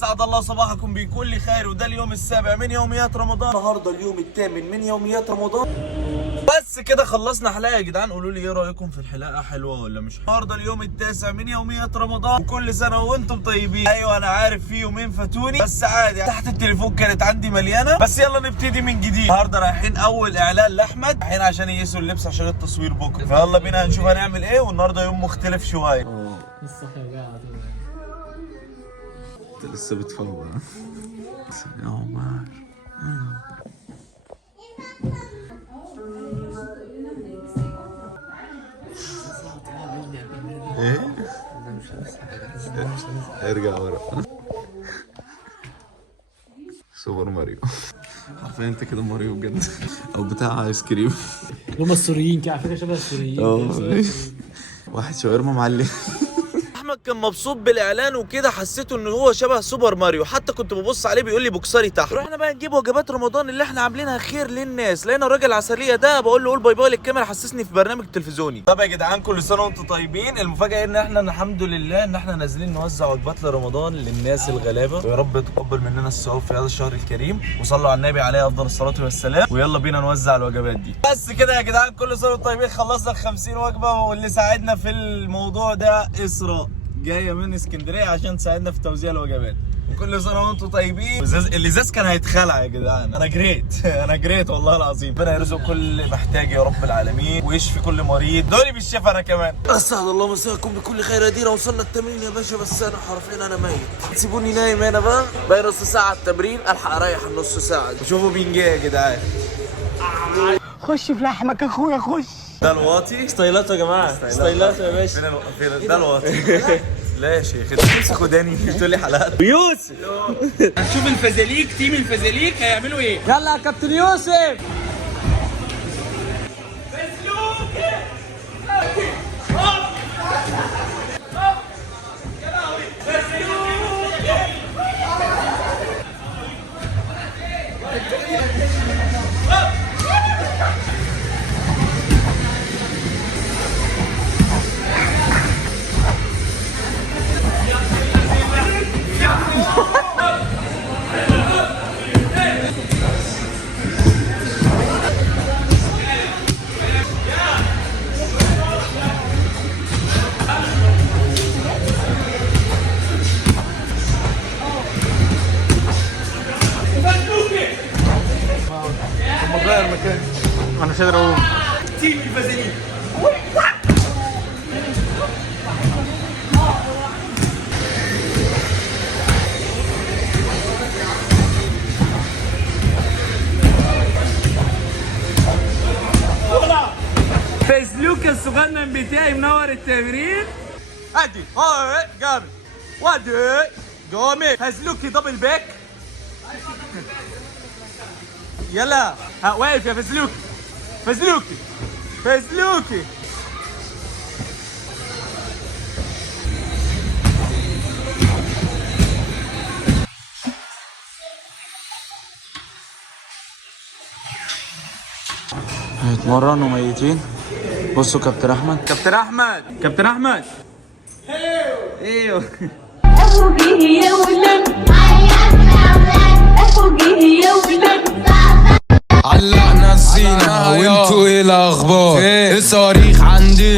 سعد الله صباحكم بكل خير، وده اليوم السابع من يوميات رمضان. النهارده اليوم الثامن من يوميات رمضان. بس كده خلصنا حلقه يا جدعان. قولوا لي ايه رايكم في الحلقه، حلوه ولا مش حلوه؟ النهارده اليوم التاسع من يوميات رمضان، وكل سنه وانتم طيبين. ايوه انا عارف في يومين فاتوني بس عادي، تحت التليفون كانت عندي مليانه. بس يلا نبتدي من جديد. النهارده رايحين اول اعلان لاحمد، رايحين عشان يقيسوا اللبس عشان التصوير بكره. فيلا بينا هنشوف هنعمل ايه. والنهارده يوم مختلف شويه. لسه وجع انت لسه بتفوق يا عمر. ايه؟ ارجع ورا. سوبر ماريو حرفيا انت كده ماريو بجد، او بتاع ايس كريم. هم السوريين كده على فكره، شبه السوريين. واحد شاورما معلم. احمد كان مبسوط بالاعلان وكده، حسيته ان هو شبه سوبر ماريو. حتى كنت ببص عليه بيقول لي بوكسري تحت. رحنا بقى نجيب وجبات رمضان اللي احنا عاملينها خير للناس. لقينا الراجل العسليه ده، بقول له قول باي باي للكاميرا، حسسني في برنامج تلفزيوني. طب يا جدعان كل سنه وانتم طيبين. المفاجاه ان احنا الحمد لله ان احنا نازلين نوزع وجبات لرمضان للناس الغلابه، ويا رب يتقبل مننا الثواب في هذا الشهر الكريم. وصلوا على النبي عليه افضل الصلاه والسلام. ويلا بينا نوزع الوجبات دي. بس كده يا جدعان كل سنه وانتم طيبين. خلصنا ال 50 وجبه، واللي ساعدنا في الموضوع ده اسراء جايه من اسكندريه عشان تساعدنا في توزيع الوجبات. وكل سنه وانتم طيبين. الازاز كان هيتخلع يا جدعان. انا جريت انا جريت والله العظيم. ربنا يرزق كل محتاج يا رب العالمين، ويشفي كل مريض. دوري بالشفا انا كمان. اسعد الله مساكم بكل خير. ادينا وصلنا التمرين يا باشا، بس انا حرفيا انا ميت. تسيبوني نايم هنا بقى باقي نص ساعه التمرين، الحق اريح النص ساعه. شوفوا مين جه يا جدعان. خش في لحمك اخويا خش. ده الواطي. ستايلات يا جماعه، ستايلات يا باشا. فين ده الواطي؟ لا يا شيخ انت تمسك وداني بتقول لي حلقات. يوسف هنشوف الفزاليك، تيم الفزاليك هيعملوا ايه. يلا يا كابتن يوسف. غير مكان انا مش قادر اقوم. تيم الفازلين. فزلوك الصغنن بتاعي منور التمرين. ادي هاي جامد وادي جامد. فزلوكي دبل باك. يلا ها واقف يا فزلوكي. فزلوكي فزلوكي. هيتمرنوا ميتين. بصوا كابتن احمد، كابتن احمد، كابتن احمد. ايوه افوقيه يا ولد، افوقيه يا ولد. علقنا الزينة وانتو ايه الاخبار؟ الصواريخ عندي